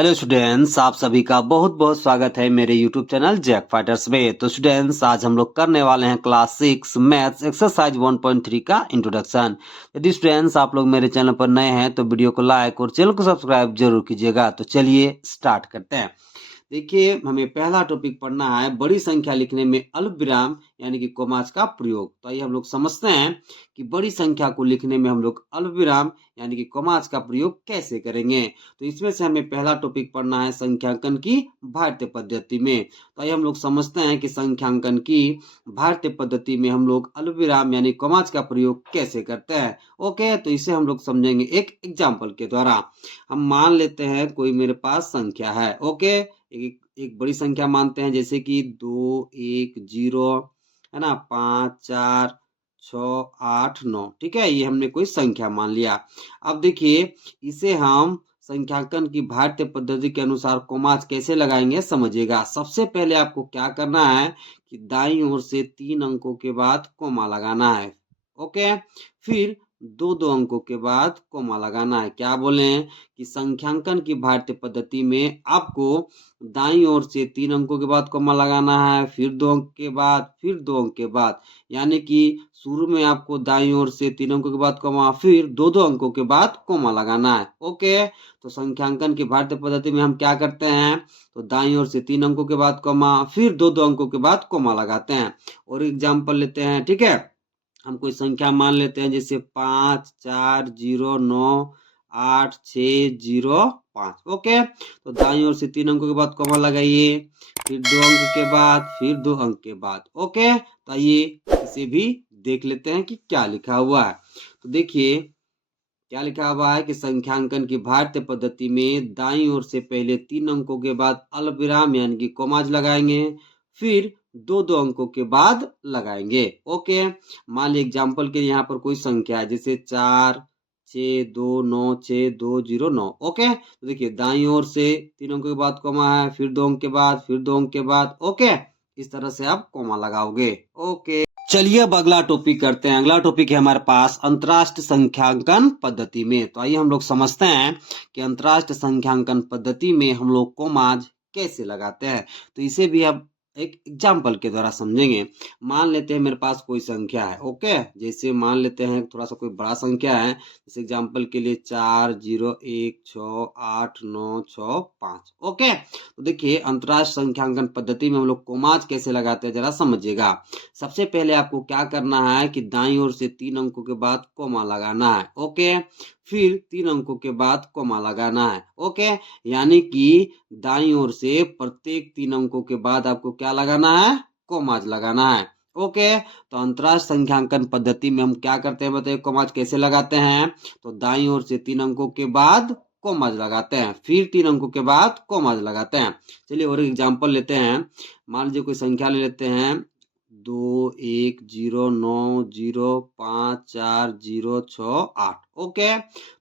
Hello students, आप सभी का बहुत बहुत स्वागत है मेरे यूट्यूब चैनल जैक फाइटर्स में। तो स्टूडेंट्स, आज हम लोग करने वाले हैं क्लास 6 मैथ्स एक्सरसाइज 1.3 का इंट्रोडक्शन। यदि स्टूडेंट्स आप लोग मेरे चैनल पर नए हैं तो वीडियो को लाइक और चैनल को सब्सक्राइब जरूर कीजिएगा। तो चलिए स्टार्ट करते हैं। देखिए, हमें पहला टॉपिक पढ़ना है बड़ी संख्या लिखने में अल्प विराम यानी कि कोमास का प्रयोग। तो आइए हम लोग समझते हैं कि बड़ी संख्या को लिखने में हम लोग अल्प विराम यानी कि कोमास का प्रयोग कैसे करेंगे। तो इसमें से हमें पहला टॉपिक पढ़ना है संख्यांकन की भारतीय पद्धति में। तो आइए हम लोग समझते हैं कि संख्यांकन की भारतीय पद्धति में हम लोग अल्प विराम यानी कोमास का प्रयोग कैसे करते हैं। ओके, तो इसे हम लोग समझेंगे एक एग्जाम्पल के द्वारा। हम मान लेते हैं कोई मेरे पास संख्या है। ओके, एक बड़ी संख्या मानते हैं, जैसे कि 2 1 0 है ना, 5 4 6 8 9। ठीक है, ये हमने कोई संख्या मान लिया। अब देखिए, इसे हम संख्यांकन की भारतीय पद्धति के अनुसार कोमास कैसे लगाएंगे समझिएगा। सबसे पहले आपको क्या करना है कि दाईं ओर से 3 अंकों के बाद कोमा लगाना है। ओके, फिर दो दो अंकों के बाद कोमा लगाना है। क्या बोले हैं कि संख्यांकन की भारतीय पद्धति में आपको दाईं ओर से 3 अंकों के बाद कोमा लगाना है, फिर 2 अंक के बाद, फिर 2 अंक के बाद। यानी कि शुरू में आपको दाईं ओर से 3 अंकों के बाद कोमा, फिर दो दो अंकों के बाद कोमा लगाना है। ओके, तो संख्यांकन की भारतीय पद्धति में हम क्या करते हैं, तो दाईं ओर से 3 अंकों के बाद कोमा, फिर दो दो अंकों के बाद कोमा लगाते हैं। और एग्जाम्पल लेते हैं। ठीक है, हम कोई संख्या मान लेते हैं, जैसे 5 4 0 9 8 6 0 5। ओके, तो दाईं ओर से 3 अंकों के बाद कॉमा लगाइए, फिर 2 अंक के बाद, फिर 2 अंक के बाद। ओके, तो आइए इसे भी देख लेते हैं कि क्या लिखा हुआ है। तो देखिए क्या लिखा हुआ है कि संख्यांकन की भारतीय पद्धति में दाईं ओर से पहले 3 अंकों के बाद अल्प विराम यानी कि कोमाज लगाएंगे, फिर दो दो अंकों के बाद लगाएंगे। ओके, मान लीजिए एग्जाम्पल के लिए यहाँ पर कोई संख्या है, जैसे 4 6 2 9 6 2 0 9। ओके, तो देखिए दाईं ओर से 3 अंकों के बाद कोमा है, फिर 2 अंक के बाद, फिर 2 अंक के बाद। ओके, इस तरह से आप कोमा लगाओगे। ओके, चलिए अब अगला टॉपिक करते हैं। अगला टॉपिक है हमारे पास अंतरराष्ट्रीय संख्यांकन पद्धति में। तो आइए हम लोग समझते हैं कि अंतरराष्ट्रीय संख्यांकन पद्धति में हम लोग कोमाज कैसे लगाते हैं। तो इसे भी अब एक एग्जाम्पल के द्वारा समझेंगे। मान लेते हैं मेरे पास कोई संख्या है। ओके, जैसे मान लेते हैं थोड़ा सा कोई बड़ा संख्या है, जैसे एग्जाम्पल के लिए 4 0 1 6 8 9 6 5। ओके, तो देखिए अंतरराष्ट्रीय संख्यांकन पद्धति में हम लोग कोमाज कैसे लगाते हैं जरा समझिएगा। सबसे पहले आपको क्या करना है कि दाईं ओर से 3 अंकों के बाद कोमा लगाना है। ओके, फिर 3 अंकों के बाद कोमा लगाना है। ओके, यानी कि दाईं ओर से प्रत्येक 3 अंकों के बाद आपको क्या लगाना है, कोमाज लगाना है। ओके, तो अंतरराष्ट्रीय संख्यांकन पद्धति में हम क्या करते हैं बताइए, कोमाज कैसे लगाते हैं। तो दाईं ओर से 3 अंकों के बाद कोमाज लगाते हैं, फिर 3 अंकों के बाद कोमाज लगाते हैं। चलिए और एग्जाम्पल लेते हैं। मान लीजिए कोई संख्या ले लेते हैं, 2 1 0 9 0 5 4 0 6 8। ओके,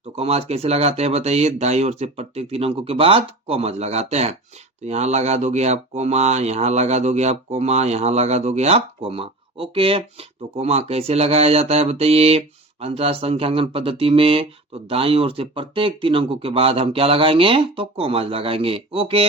तो कोमाज कैसे लगाते हैं बताइए, दाईं ओर से प्रत्येक 3 अंकों के बाद कोमाज लगाते हैं। तो यहाँ लगा दोगे आप कोमा, यहाँ लगा दोगे आप कोमा, यहाँ लगा दोगे आप कोमा। ओके, तो कोमा कैसे लगाया जाता है बताइए अंतरराष्ट्रीय संख्यांकन पद्धति में। तो दाईं ओर से प्रत्येक 3 अंकों के बाद हम क्या लगाएंगे, तो कोमाज लगाएंगे। ओके,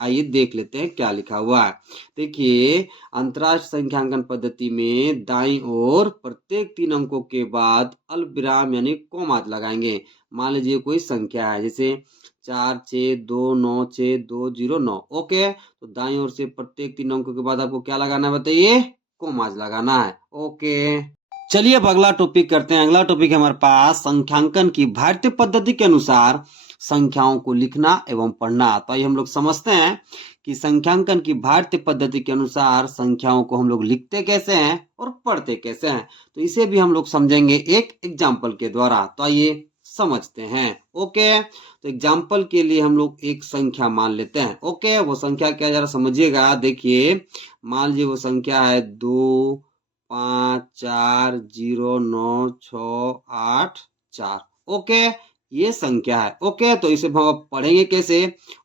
आइए देख लेते हैं क्या लिखा हुआ है। देखिए अंतरराष्ट्रीय संख्यांकन पद्धति में दाईं ओर प्रत्येक 3 अंकों के बाद अल्प विराम यानी कोमाज लगाएंगे। मान लीजिए कोई संख्या है, जैसे 4 6 2 9 6 2 0 9। ओके, तो दाईं ओर से प्रत्येक 3 अंकों के बाद आपको क्या लगाना है बताइए, कोमाज लगाना है। ओके, चलिए अब अगला टॉपिक करते हैं। अगला टॉपिक है हमारे पास संख्यांकन की भारतीय पद्धति के अनुसार संख्याओं को लिखना एवं पढ़ना। तो आइए हम लोग समझते हैं कि संख्यांकन की भारतीय पद्धति के अनुसार संख्याओं को हम लोग लिखते कैसे हैं और पढ़ते कैसे हैं। तो इसे भी हम लोग समझेंगे एक एग्जाम्पल के द्वारा। तो आइए समझते हैं। ओके, तो एग्जाम्पल के लिए हम लोग एक संख्या मान लेते हैं। ओके, वो संख्या क्या जरा समझिएगा। देखिए मान लीजिए वो संख्या है 2 5 4 0 9 6 8 4। ओके, ये संख्या है। ओके, तो इसे हम पढ़ेंगे कैसे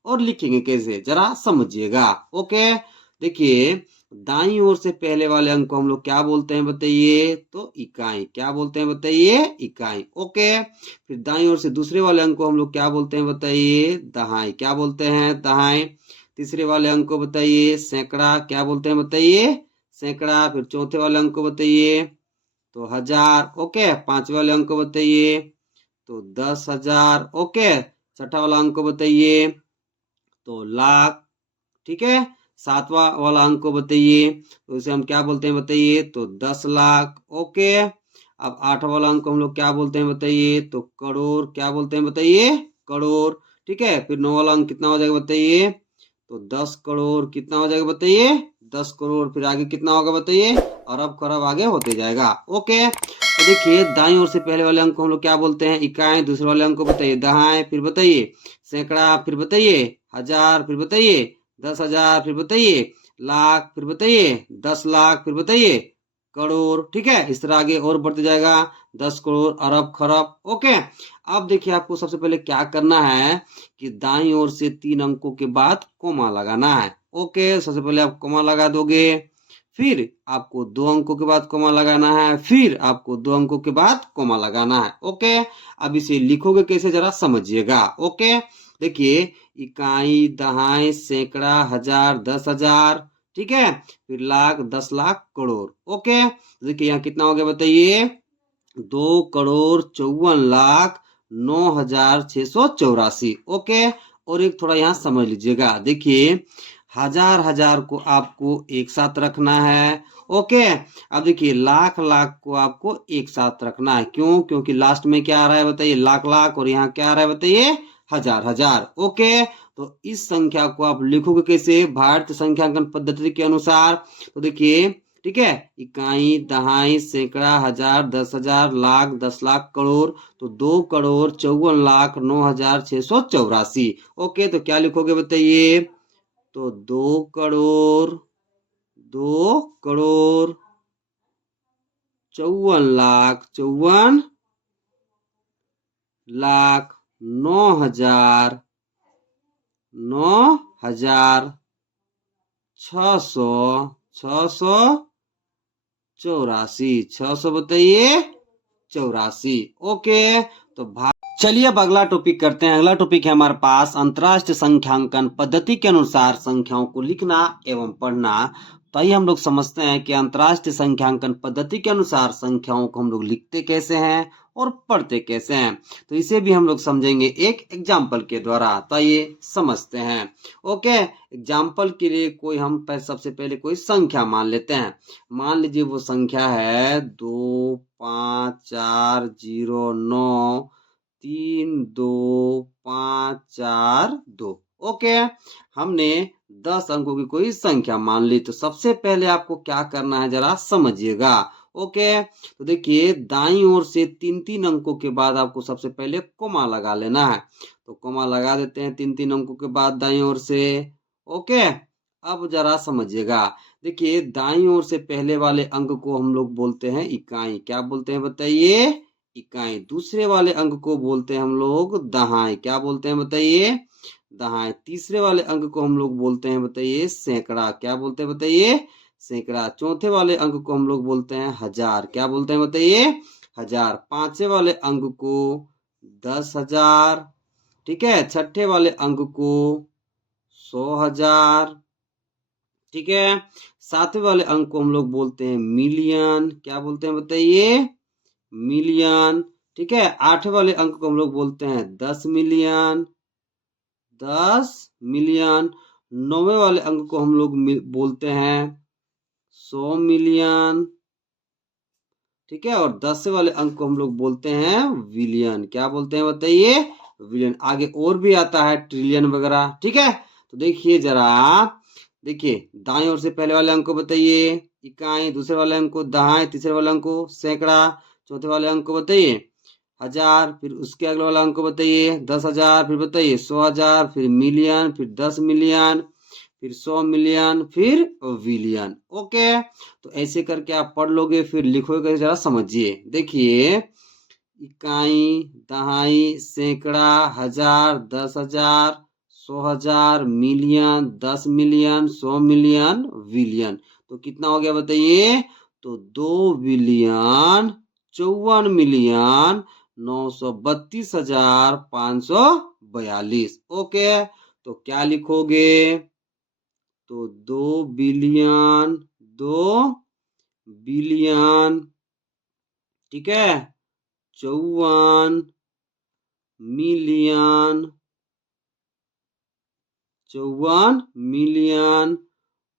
और लिखेंगे कैसे जरा समझिएगा। ओके, देखिए दाईं ओर से पहले वाले अंक को हम लोग क्या बोलते हैं बताइए, तो इकाई। क्या बोलते हैं बताइए, इकाई। ओके, फिर दाईं ओर से दूसरे वाले अंक को हम लोग क्या बोलते हैं बताइए, दहाई। क्या बोलते हैं, दहाई। तीसरे वाले अंक को बताइए सैकड़ा। क्या बोलते हैं बताइए, सैकड़ा। फिर चौथे वाले अंक को बताइए तो हजार। ओके, पांचवे वाले अंक को बताइए तो 10,000। ओके, छठा वाला अंक को बताइए तो लाख। ठीक है, सातवां वाला अंक को बताइए तो इसे हम क्या बोलते हैं बताइए, तो 10 लाख। ओके, अब आठवां वाला अंक को हम लोग क्या बोलते हैं बताइए, तो करोड़। क्या बोलते हैं बताइए, करोड़। ठीक है, फिर 9वां वाला अंक कितना हो जाएगा बताइए, तो 10 करोड़। कितना हो जाएगा बताइए, 10 करोड़। फिर आगे कितना होगा बताइए, अरब खरब आगे होते जाएगा। ओके, तो देखिए दाईं ओर से पहले वाले अंक को हम लोग क्या बोलते हैं, इकाई। दूसरे वाले अंक को बताइए दहाई। फिर बताइए सैकड़ा। फिर बताइए हजार। फिर बताइए 10,000। फिर बताइए लाख। फिर बताइए 10 लाख। फिर बताइए करोड़। ठीक है, इस तरह आगे और बढ़ते जाएगा, 10 करोड़, अरब, खरब। ओके, अब देखिए आपको सबसे पहले क्या करना है कि दाईं ओर से 3 अंकों के बाद कोमा लगाना है। ओके, सबसे पहले आप कोमा लगा दोगे, फिर आपको 2 अंकों के बाद कोमा लगाना है, फिर आपको 2 अंकों के बाद कोमा लगाना है। ओके, अब इसे लिखोगे कैसे जरा समझिएगा। ओके, देखिए इकाई, दहाई, सैकड़ा, हजार, 10,000। ठीक है, फिर लाख, 10 लाख, करोड़। ओके, देखिए यहाँ कितना हो गया बताइए, 2,54,लाख,9,684। ओके, और एक थोड़ा यहाँ समझ लीजिएगा। देखिए हजार हजार को आपको एक साथ रखना है। ओके, अब देखिए लाख लाख को आपको एक साथ रखना है। क्यों, क्योंकि लास्ट में क्या आ रहा है बताइए, लाख लाख, और यहाँ क्या आ रहा है बताइए, हजार हजार। ओके, तो इस संख्या को आप लिखोगे कैसे, भारतीय संख्यांकन पद्धति के अनुसार। तो देखिए, ठीक है, इकाई, दहाई, सैकड़ा, हजार, 10,000, लाख, 10 लाख, करोड़। तो 2,54,लाख,9,684। ओके, तो क्या लिखोगे बताइए, तो 2,54,लाख 9,684। 600 बताइए, 84। ओके, तो चलिए अब अगला टॉपिक करते हैं। अगला टॉपिक है हमारे पास अंतरराष्ट्रीय संख्यांकन पद्धति के अनुसार संख्याओं को लिखना एवं पढ़ना। तो आइए हम लोग समझते हैं कि अंतरराष्ट्रीय संख्यांकन पद्धति के अनुसार संख्याओं को हम लोग लिखते कैसे हैं और पढ़ते कैसे हैं। तो इसे भी हम लोग समझेंगे एक एग्जाम्पल के द्वारा। तो आइए समझते हैं। ओके, एग्जाम्पल के लिए कोई हम सबसे पहले कोई संख्या मान लेते हैं। मान लीजिए वो संख्या है 2,5,4,0,9,3,2,5,4,2। ओके, हमने 10 अंकों की कोई संख्या मान ली। तो सबसे पहले आपको क्या करना है जरा समझिएगा। ओके, तो देखिए दाईं ओर से 3-3 अंकों के बाद आपको सबसे पहले कोमा लगा लेना है। तो कोमा लगा देते हैं 3-3 अंकों के बाद दाईं ओर से। ओके, अब जरा समझिएगा। देखिए दाईं ओर से पहले वाले अंक को हम लोग बोलते हैं इकाई। क्या बोलते हैं बताइए, इकाई। दूसरे वाले अंक को बोलते हैं हम लोग दहाई। क्या बोलते हैं बताइए, दहाई। तीसरे वाले अंक को हम लोग बोलते हैं बताइए सैकड़ा। क्या बोलते हैं बताइए, सैकड़ा। चौथे वाले अंक को हम लोग बोलते हैं हजार। क्या बोलते हैं बताइए, हजार। पांचवे वाले अंक को 10,000। ठीक है, छठे वाले अंक को 100,000। ठीक है, सातवें वाले अंक को हम लोग बोलते हैं मिलियन। क्या बोलते हैं बताइए, मिलियन। ठीक है, आठवें वाले अंक को हम लोग बोलते हैं 10 मिलियन। 10 मिलियन। 9वें वाले अंक को हम लोग बोलते हैं 100 मिलियन। ठीक है, और 10वें वाले अंक को हम लोग बोलते हैं विलियन। क्या बोलते हैं बताइए, विलियन। आगे और भी आता है ट्रिलियन वगैरह। ठीक है, तो देखिए जरा, देखिए दाएं ओर से पहले वाले अंक को बताइए इकाई, दूसरे वाले अंक को दहाई, तीसरे वाले अंक को सैकड़ा, चौथे वाले अंक को बताइए हजार, फिर उसके अगले वाले अंक को बताइए 10,000, फिर बताइए 100,000, फिर मिलियन, फिर 10 मिलियन, फिर 100 मिलियन, फिर विलियन। ओके, तो ऐसे करके आप पढ़ लोगे, फिर लिखोगे जरा समझिए। देखिए इकाई, दहाई, सैकड़ा, हजार, 10,000, 100,000, मिलियन, 10 मिलियन, 100 मिलियन, बिलियन। तो कितना हो गया बताइए? तो 2,54,मिलियन 932,542। ओके, तो क्या लिखोगे? तो 2 बिलियन, ठीक है, 54,54,मिलियन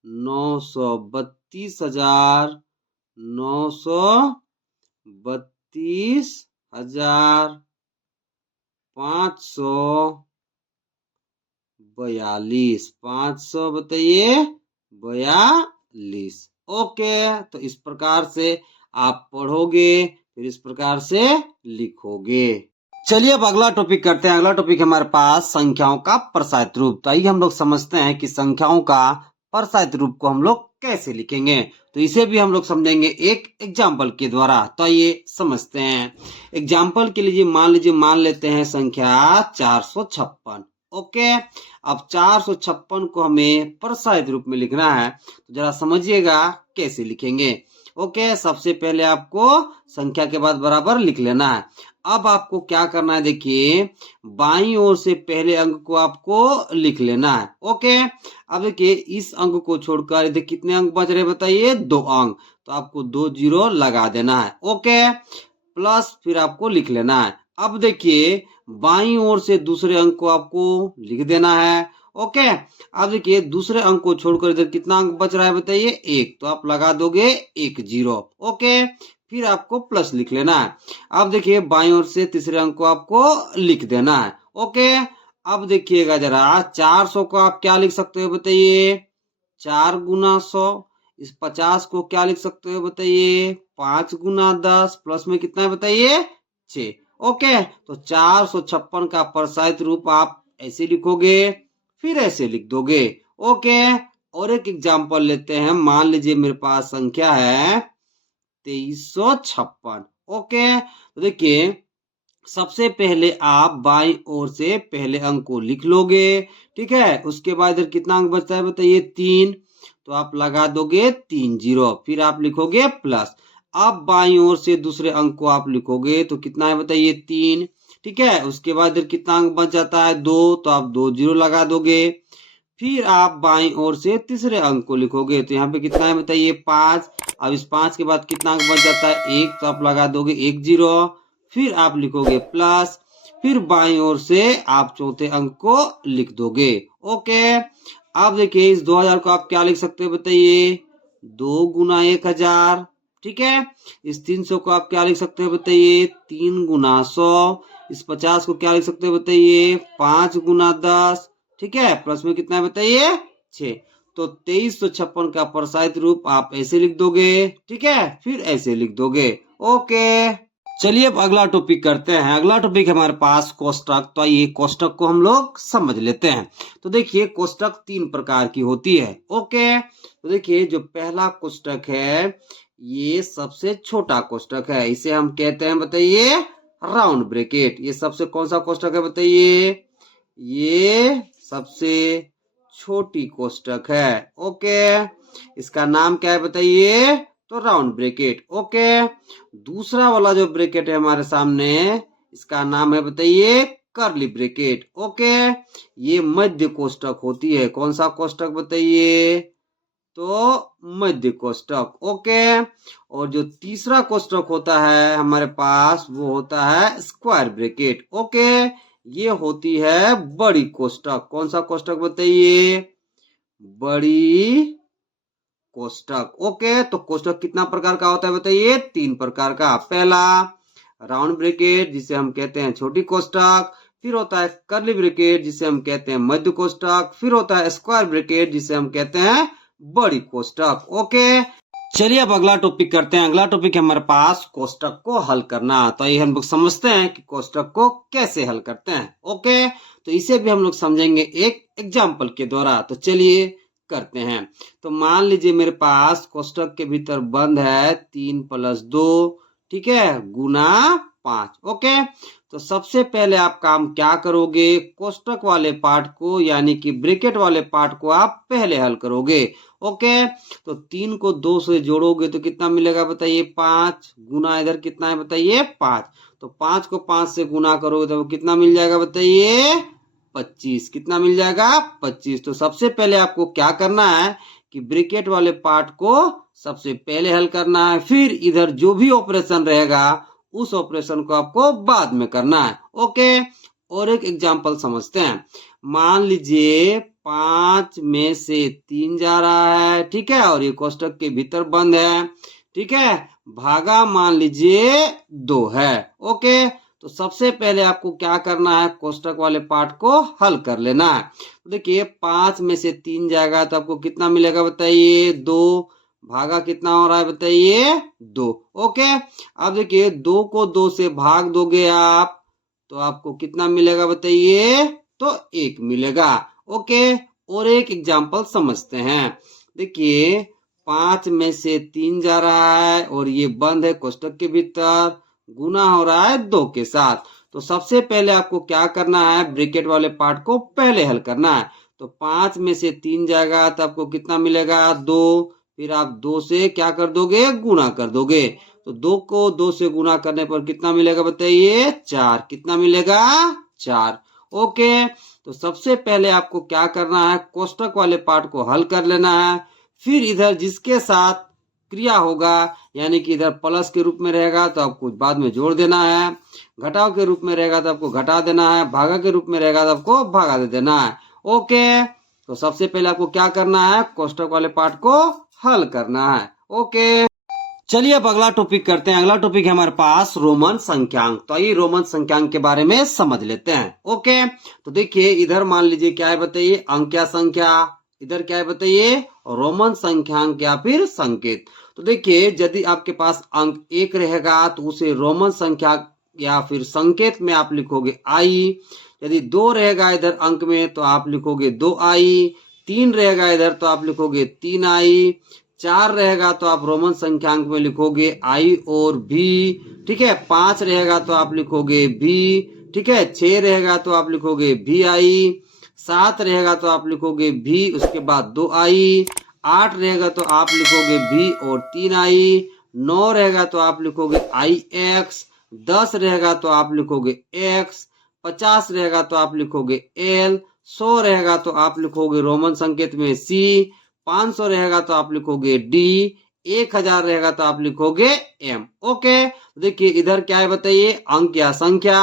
932,542। 500 बताइए, 42। ओके, तो इस प्रकार से आप पढ़ोगे, फिर इस प्रकार से लिखोगे। चलिए अब अगला टॉपिक करते हैं। अगला टॉपिक हमारे पास संख्याओं का प्रसारित रूप। तो आइए हम लोग समझते हैं कि संख्याओं का प्रसारित रूप को हम लोग कैसे लिखेंगे। तो इसे भी हम लोग समझेंगे एक एग्जाम्पल के द्वारा। तो आइए समझते हैं। एग्जाम्पल के लिए मान लेते हैं संख्या 456। ओके, अब 456 को हमें प्रसारित रूप में लिखना है, तो जरा समझिएगा कैसे लिखेंगे। ओके, सबसे पहले आपको संख्या के बाद बराबर लिख लेना है। अब आपको क्या करना है, देखिए बाईं ओर से पहले अंक को आपको लिख लेना है। ओके, अब देखिए इस अंक को छोड़कर इधर कितने अंक बच रहे बताइए? 2 अंक, तो आपको 2 जीरो लगा देना है। ओके, प्लस फिर आपको लिख लेना है। अब देखिए बाईं ओर से दूसरे अंक को आपको लिख देना है। ओके, अब देखिए दूसरे अंक को छोड़कर इधर कितना अंक बच रहा है बताइए? 1, तो आप लगा दोगे 1 जीरो। ओके, फिर आपको प्लस लिख लेना है। अब देखिए बाईं ओर से तीसरे अंक को आपको लिख देना है। ओके, अब देखिएगा जरा 400 को आप क्या लिख सकते हो बताइए? 4 गुना 100। इस 50 को क्या लिख सकते हो बताइए? 5 गुना 10, प्लस में कितना है बताइए? 6। ओके, तो 456 का प्रसारित रूप आप ऐसे लिखोगे, फिर ऐसे लिख दोगे। ओके, और एक एग्जाम्पल लेते हैं। मान लीजिए मेरे पास संख्या है 2356। ओके, तो देखिए सबसे पहले आप बाईं ओर से पहले अंक को लिख लोगे, ठीक है। उसके बाद इधर कितना अंक बचता है बताइए? 3, तो आप लगा दोगे 3 जीरो, फिर आप लिखोगे प्लस। अब बाईं ओर से दूसरे अंक को आप लिखोगे, तो कितना है बताइए? 3, ठीक है। उसके बाद इधर कितना अंक बच जाता है? 2, तो आप 2 जीरो लगा दोगे। फिर आप बाईं ओर से तीसरे अंक को लिखोगे, तो यहाँ पे कितना है बताइए? 5। अब इस 5 के बाद कितना अंक बच जाता है? 1, तो आप लगा दोगे 1 जीरो। फिर आप लिखोगे प्लस, फिर बाईं ओर से आप चौथे अंक को लिख दोगे। ओके, अब देखिए इस 2000 को आप क्या लिख सकते हो बताइए? 2 गुना 1000, ठीक है। इस 300 को आप क्या लिख सकते हो बताइए? 3 गुना 100। इस 50 को क्या लिख सकते हो बताइए? 5 गुना 10, ठीक है। प्लस में कितना है बताइए? 6। तो 2356 का प्रसारित रूप आप ऐसे लिख दोगे, ठीक है, फिर ऐसे लिख दोगे। ओके, चलिए अब अगला टॉपिक करते हैं। अगला टॉपिक हमारे पास कोष्टक। तो आइए कोष्टक को हम लोग समझ लेते हैं। तो देखिए कोष्टक 3 प्रकार की होती है। ओके, तो देखिए जो पहला कोष्टक है, ये सबसे छोटा कोष्टक है, इसे हम कहते हैं बताइए राउंड ब्रैकेट। ये सबसे कौन सा कोष्टक है बताइए? ये सबसे छोटी कोष्टक है। ओके, इसका नाम क्या है बताइए? तो राउंड ब्रैकेट। ओके, दूसरा वाला जो ब्रैकेट है हमारे सामने, इसका नाम है बताइए कर्ली ब्रैकेट। ओके, ये मध्य कोष्टक होती है। कौन सा कोष्टक बताइए? तो मध्य कोष्टक। ओके, और जो तीसरा कोष्टक होता है हमारे पास, वो होता है स्क्वायर ब्रैकेट। ओके, ये होती है बड़ी कोष्टक। कौन सा कोष्टक बताइए? बड़ी कोष्टक। ओके, तो कोष्टक कितना प्रकार का होता है बताइए? 3 प्रकार का। पहला राउंड ब्रैकेट, जिसे हम कहते हैं छोटी कोष्टक। फिर होता है कर्ली ब्रैकेट, जिसे हम कहते हैं मध्य कोष्टक। फिर होता है स्क्वायर ब्रैकेट, जिसे हम कहते हैं बड़ी कोष्टक। ओके, चलिए अब अगला टॉपिक करते हैं। अगला टॉपिक है हमारे पास कोष्टक को हल करना। तो ये हम लोग समझते हैं कि कोष्टक को कैसे हल करते हैं। ओके, तो इसे भी हम लोग समझेंगे एक एग्जाम्पल के द्वारा। तो चलिए करते हैं। तो मान लीजिए मेरे पास कोष्टक के भीतर बंद है 3 + 2, ठीक है, गुना 5। ओके, तो सबसे पहले आप काम क्या करोगे, कोष्टक वाले पार्ट को यानी कि ब्रैकेट वाले पार्ट को आप पहले हल करोगे। ओके, तो 3 को 2 से जोड़ोगे तो कितना मिलेगा बताइए, 5 गुना इधर कितना है बताइए 5, तो 5 को 5 से गुना करोगे तो कितना मिल जाएगा बताइए 25, कितना मिल जाएगा 25। तो सबसे पहले आपको क्या करना है कि ब्रैकेट वाले पार्ट को सबसे पहले हल करना है, फिर इधर जो भी ऑपरेशन रहेगा उस ऑपरेशन को आपको बाद में करना है। ओके, और एक एग्जांपल समझते हैं। मान लीजिए 5 में से 3 जा रहा है, ठीक है, और ये कोष्टक के भीतर बंद है, ठीक है, भागा मान लीजिए 2 है। ओके, तो सबसे पहले आपको क्या करना है, कोष्टक वाले पार्ट को हल कर लेना है। तो देखिए 5 में से 3 जाएगा तो आपको कितना मिलेगा बताइए 2, भागा कितना हो रहा है बताइए 2। ओके, अब देखिए 2 को 2 से भाग दोगे आप तो आपको कितना मिलेगा बताइए, तो 1 मिलेगा। ओके, और एक एग्जांपल समझते हैं। देखिए 5 में से 3 जा रहा है और ये बंद है कोष्टक के भीतर, गुना हो रहा है 2 के साथ। तो सबसे पहले आपको क्या करना है, ब्रैकेट वाले पार्ट को पहले हल करना है। तो 5 में से 3 जाएगा तो आपको कितना मिलेगा 2, फिर आप 2 से क्या कर दोगे, गुना कर दोगे। तो 2 को 2 से गुना करने पर कितना मिलेगा बताइए 4, कितना मिलेगा 4। ओके, तो सबसे पहले आपको क्या करना है, कोष्टक वाले पार्ट को हल कर लेना है, फिर इधर जिसके साथ क्रिया होगा यानी कि इधर प्लस के रूप में रहेगा तो आपको बाद में जोड़ देना है, घटाव के रूप में रहेगा तो आपको घटा देना है, भागा के रूप में रहेगा तो आपको भागा दे देना है। ओके, तो सबसे पहले आपको क्या करना है, कोष्टक वाले पार्ट को हल करना है। ओके, चलिए अब अगला टॉपिक करते हैं। अगला टॉपिक है हमारे पास रोमन संख्यांक। तो आइए रोमन संख्यांक के बारे में समझ लेते हैं। ओके, तो देखिए इधर मान लीजिए क्या है बताइए, अंक या संख्या, इधर क्या है बताइए रोमन संख्यांक या फिर संकेत। तो देखिए यदि आपके पास अंक 1 रहेगा तो उसे रोमन संख्या या फिर संकेत में आप लिखोगे आई। यदि 2 रहेगा इधर अंक में तो आप लिखोगे 2i, 3 रहेगा इधर तो आप लिखोगे 3i, 4 रहेगा तो आप रोमन संख्यांक में लिखोगे आई और भी, ठीक है, 5 रहेगा तो आप लिखोगे भी, ठीक है, 6 रहेगा तो आप लिखोगे भी आई, 7 रहेगा तो आप लिखोगे भी उसके बाद 2i, 8 रहेगा तो आप लिखोगे भी और 3i, 9 रहेगा तो आप लिखोगे आई एक्स, 10 रहेगा तो आप लिखोगे एक्स, 50 रहेगा तो आप लिखोगे एल, 100 रहेगा तो आप लिखोगे रोमन संकेत में सी, 500 रहेगा तो आप लिखोगे डी, 1000 रहेगा तो आप लिखोगे एम। ओके, देखिए इधर क्या है बताइए अंक या संख्या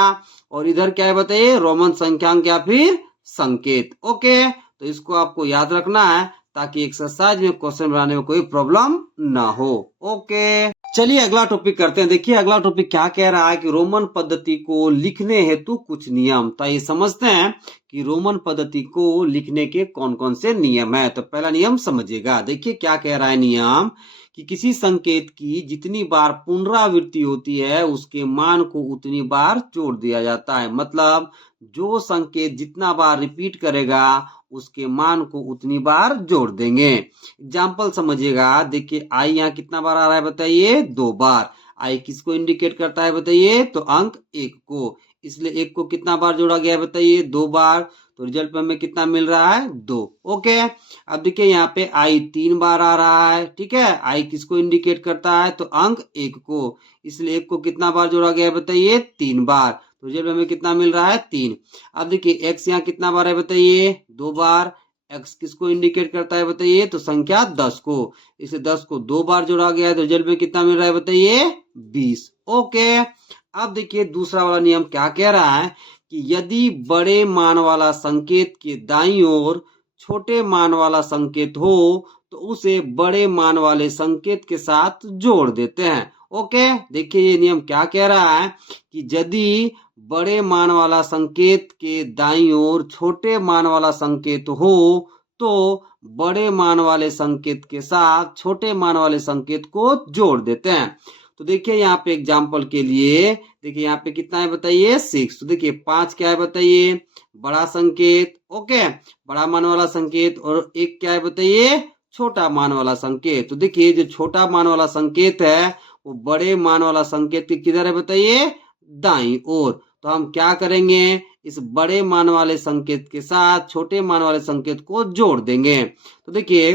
और इधर क्या है बताइए रोमन संख्यांक या फिर संकेत। ओके, तो इसको आपको याद रखना है ताकि एक्सरसाइज में क्वेश्चन बनाने में कोई प्रॉब्लम ना हो। ओके, चलिए अगला टॉपिक करते हैं। देखिए अगला टॉपिक क्या कह रहा है कि रोमन पद्धति को लिखने हेतु कुछ नियम। तो ये समझते हैं कि रोमन पद्धति को लिखने के कौन कौन से नियम है। तो पहला नियम समझिएगा। देखिए क्या कह रहा है नियम कि किसी संकेत की जितनी बार पुनरावृत्ति होती है उसके मान को उतनी बार जोड़ दिया जाता है। मतलब जो संकेत जितना बार रिपीट करेगा उसके मान को उतनी बार जोड़ देंगे। एग्जाम्पल समझिएगा। देखिए आई यहाँ कितना बार आ रहा है बताइए 2 बार। आई किसको इंडिकेट करता है बताइए, तो अंक 1 को, इसलिए 1 को कितना बार जोड़ा गया है बताइए 2 बार। तो रिजल्ट में हमें कितना मिल रहा है 2। ओके, अब देखिए यहाँ पे आई 3 बार आ रहा है, ठीक है, आई किसको इंडिकेट करता है, तो अंक 1 को, इसलिए 1 को कितना बार जोड़ा गया है बताइए 3 बार। तो रिजल्ट में हमें कितना मिल रहा है 3। अब देखिए एक्स यहाँ कितना बार है बताइए 2 बार। एक्स किसको इंडिकेट करता है बताइए, तो संख्या 10 को, इसे 10 को 2 बार जोड़ा गया है तो रिजल्ट में कितना मिल रहा है बताइए 20। ओके, अब देखिए दूसरा वाला नियम क्या कह रहा है कि यदि बड़े मान वाला संकेत के दाईं ओर छोटे मान वाला संकेत हो तो उसे बड़े मान वाले संकेत के साथ जोड़ देते हैं। ओके, देखिए ये नियम क्या कह रहा है कि यदि बड़े मान वाला संकेत के दाईं ओर छोटे मान वाला संकेत हो तो बड़े मान वाले संकेत के साथ छोटे मान वाले संकेत को जोड़ देते हैं। तो देखिए यहाँ पे एग्जाम्पल के लिए देखिए यहाँ पे कितना है बताइए 6। तो देखिए 5 क्या है बताइए बड़ा संकेत, ओके, बड़ा मान वाला संकेत, और 1 क्या है बताइए छोटा मान वाला संकेत। तो देखिए जो छोटा मान वाला संकेत है वो बड़े मान वाला संकेत किधर है बताइए दाईं ओर। तो तो हम क्या करेंगे, इस बड़े मान वाले संकेत के साथ छोटे मान वाले संकेत को जोड़ देंगे। तो देखिए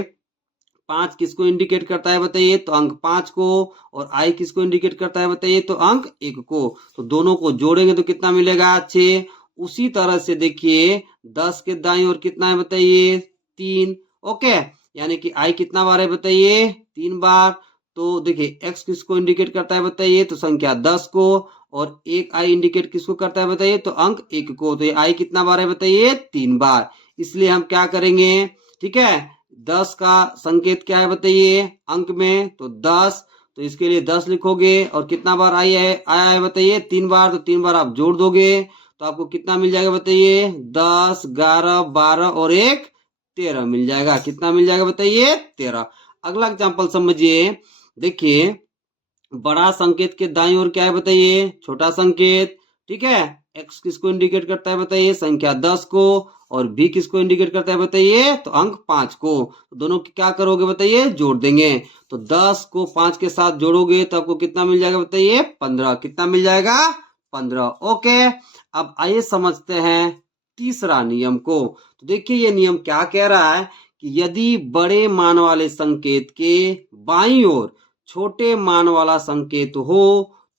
5 किसको इंडिकेट करता है बताइए, तो अंक 5 को, और आई किसको इंडिकेट करता है बताइए, तो अंक 1 को। तो दोनों को जोड़ेंगे तो कितना मिलेगा, 6। उसी तरह से देखिए 10 के दाईं ओर कितना है बताइए, 3। ओके, यानी कि आई कितना बार है बताइए, 3 बार। तो देखिए एक्स किसको इंडिकेट करता है बताइए, तो संख्या 10 को, और एक आई इंडिकेट किसको करता है बताइए, तो अंक 1 को। तो ये आई कितना बार है बताइए, 3 बार। इसलिए हम क्या करेंगे, ठीक है, 10 का संकेत क्या है बताइए अंक में, तो 10। तो इसके लिए 10 लिखोगे, और कितना बार आया है बताइए, 3 बार। तो 3 बार आप जोड़ दोगे तो आपको कितना मिल जाएगा बताइए, 10, 11, 12 और 1 13 मिल जाएगा। कितना मिल जाएगा बताइए, 13। अगला एग्जाम्पल समझिए, देखिए बड़ा संकेत के दाईं ओर क्या है बताइए, छोटा संकेत, ठीक है। एक्स किसको इंडिकेट करता है बताइए, संख्या 10 को, और बी किसको इंडिकेट करता है बताइए, तो अंक 5 को। तो दोनों की क्या करोगे बताइए, जोड़ देंगे। तो 10 को 5 के साथ जोड़ोगे तो आपको कितना मिल जाएगा बताइए, 15। कितना मिल जाएगा, 15। ओके, अब आइए समझते हैं तीसरा नियम को। तो देखिए ये नियम क्या कह रहा है कि यदि बड़े मान वाले संकेत के बाईं ओर छोटे मान वाला संकेत हो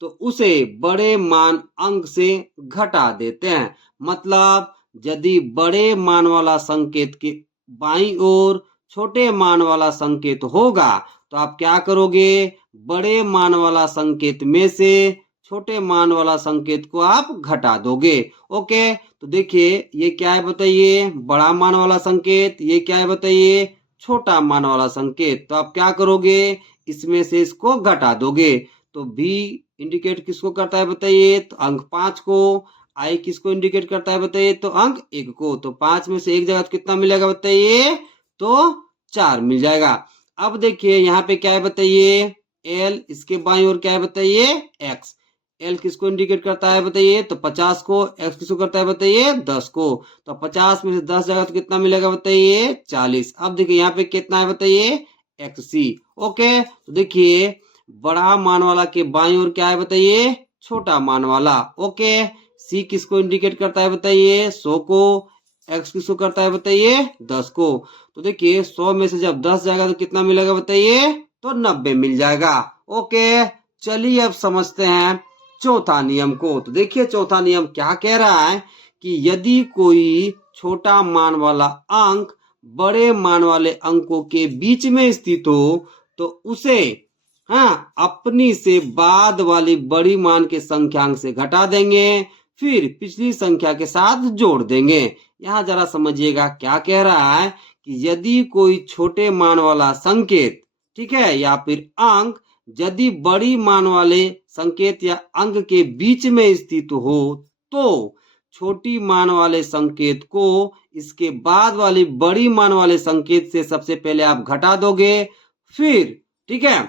तो उसे बड़े मान अंक से घटा देते हैं। मतलब यदि बड़े मान वाला संकेत के बाईं ओर छोटे मान वाला संकेत होगा तो आप क्या करोगे, बड़े मान वाला संकेत में से छोटे मान वाला संकेत को आप घटा दोगे। ओके, तो देखिए ये क्या है बताइए, बड़ा मान वाला संकेत, ये क्या है बताइए, छोटा मान वाला संकेत। तो आप क्या करोगे, इसमें से इसको घटा दोगे। तो बी इंडिकेट किसको करता है बताइए, तो अंक 5 को। आई किसको इंडिकेट करता है बताइए, तो अंक 1 को। तो 5 में से एक जगह तो कितना मिलेगा बताइए, तो 4 मिल जाएगा। अब देखिए यहाँ पे क्या है बताइए, एल, इसके बाईं ओर क्या है बताइए, एक्स। एल किसको इंडिकेट करता है बताइए, तो 50 को। एक्स किसको करता है बताइए, 10 को। तो 50 में से 10 जगह तो कितना मिलेगा बताइए, 40। अब देखिए यहाँ पे कितना है बताइए, एक्स सी। ओके, तो देखिए बड़ा मान वाला के बाईं ओर क्या है बताइए, छोटा मान वाला। ओके, सी किसको इंडिकेट करता है बताइए, 100 को। एक्स किसको करता है बताइए, 10 को। तो देखिए 100 में से जब 10 जाएगा तो कितना मिलेगा बताइए, तो 90 मिल जाएगा। ओके, चलिए अब समझते हैं चौथा नियम को। तो देखिए चौथा नियम क्या कह रहा है कि यदि कोई छोटा मान वाला अंक बड़े मान वाले अंकों के बीच में स्थित हो तो उसे अपनी से बाद वाली बड़ी मान के संख्यांक से घटा देंगे, फिर पिछली संख्या के साथ जोड़ देंगे। यहाँ जरा समझिएगा क्या कह रहा है कि यदि कोई छोटे मान वाला संकेत, ठीक है, या फिर अंक यदि बड़ी मान वाले संकेत या अंक के बीच में स्थित हो तो छोटी मान वाले संकेत को इसके बाद वाली बड़ी मान वाले संकेत से सबसे पहले आप घटा दोगे, फिर ठीक है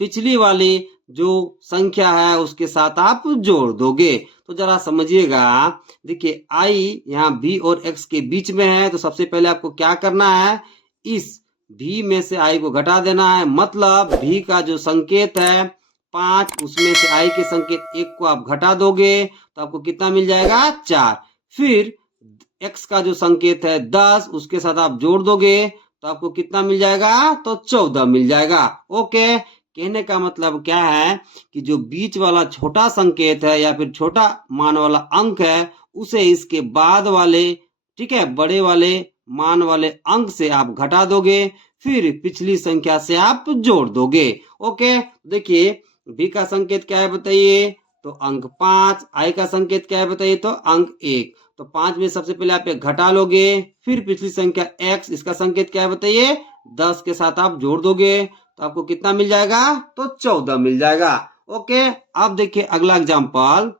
पिछली वाली जो संख्या है उसके साथ आप जोड़ दोगे। तो जरा समझिएगा, देखिए आई यहाँ बी और एक्स के बीच में है, तो सबसे पहले आपको क्या करना है, इस भी में से आई को घटा देना है। मतलब भी का जो संकेत है 5, उसमें से आई के संकेत 1 को आप घटा दोगे तो आपको कितना मिल जाएगा, 4। फिर एक्स का जो संकेत है 10, उसके साथ आप जोड़ दोगे तो आपको कितना मिल जाएगा, तो 14 मिल जाएगा। ओके, कहने का मतलब क्या है कि जो बीच वाला छोटा संकेत है या फिर छोटा मान वाला अंक है उसे इसके बाद वाले, ठीक है, बड़े वाले मान वाले अंक से आप घटा दोगे, फिर पिछली संख्या से आप जोड़ दोगे। ओके, देखिए बी का संकेत क्या है बताइए, तो अंक 5। आई का संकेत क्या है बताइए, तो अंक 1। तो 5 में सबसे पहले आप एक घटा लोगे, फिर पिछली संख्या एक्स, इसका संकेत क्या है बताइए, 10 के साथ आप जोड़ दोगे तो आपको कितना मिल जाएगा, तो 14 मिल जाएगा। ओके, अब देखिए अगला एग्जांपल,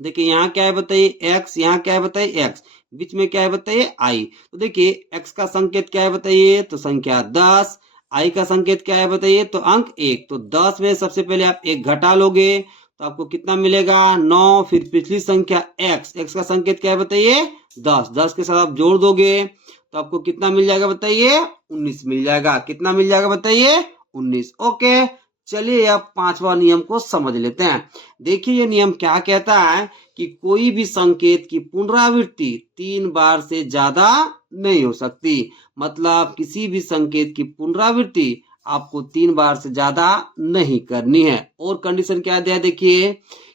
देखिए यहाँ क्या है बताइए एक्स, यहाँ क्या है बताइए एक्स, बीच में क्या है बताइए आई। तो देखिए एक्स का संकेत क्या है बताइए, तो संख्या 10। आई का संकेत क्या है बताइए, तो अंक 1। तो 10 में सबसे पहले आप एक घटा लोगे तो आपको कितना मिलेगा, 9। फिर पिछली संख्या एक्स, एक्स का संकेत क्या है बताइए, 10। 10 के साथ आप जोड़ दोगे तो आपको कितना मिल जाएगा बताइए, 19 मिल जाएगा। कितना मिल जाएगा बताइए, 19। ओके, चलिए अब पांचवा नियम को समझ लेते हैं। देखिए ये नियम क्या कहता है कि कोई भी संकेत की पुनरावृत्ति 3 बार से ज्यादा नहीं हो सकती। मतलब किसी भी संकेत की पुनरावृत्ति आपको 3 बार से ज्यादा नहीं करनी है। और कंडीशन क्या दिया है देखिए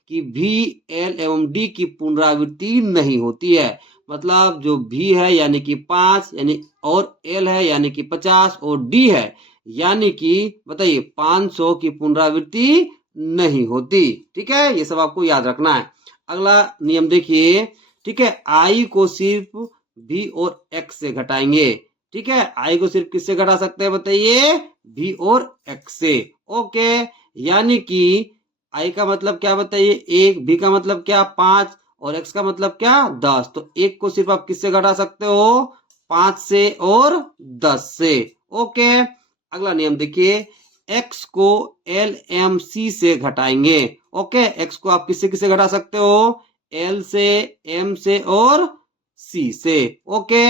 कि भी, एल एवं डी की पुनरावृत्ति नहीं होती है। मतलब जो भी है यानी कि 5 यानी और एल है यानी कि 50 और डी है यानी कि बताइए 500 की पुनरावृत्ति नहीं होती। ठीक है, ये सब आपको याद रखना है। अगला नियम देखिए, ठीक है, आई को सिर्फ भी और एक्स से घटाएंगे। ठीक है, आई को सिर्फ किससे घटा सकते हैं बताइए, भी और एक्स से। ओके, यानी कि आई का मतलब क्या बताइए, 1, भी का मतलब क्या 5 और एक्स का मतलब क्या 10। तो 1 को सिर्फ आप किससे घटा सकते हो, 5 से और 10 से। ओके, अगला नियम देखिए, x को एल एम सी से घटाएंगे। ओके, x को आप किससे किससे घटा सकते हो, l से, m से और c से। ओके,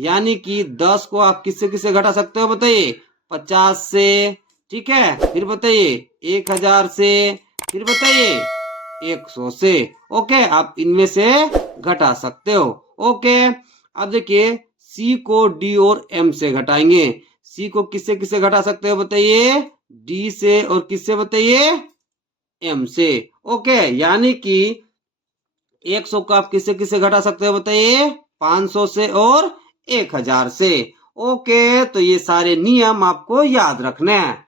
यानी कि 10 को आप किससे किससे घटा सकते हो बताइए, 50 से। ठीक है, फिर बताइए 1000 से, फिर बताइए 100 से। ओके, आप इनमें से घटा सकते हो। ओके, अब देखिए c को d और m से घटाएंगे। c को किससे किससे घटा सकते हो बताइए, d से और किससे बताइए, m से। ओके, यानी कि 100 को आप किससे किससे घटा सकते हो बताइए, 500 से और 1000 से। ओके, तो ये सारे नियम आपको याद रखने हैं।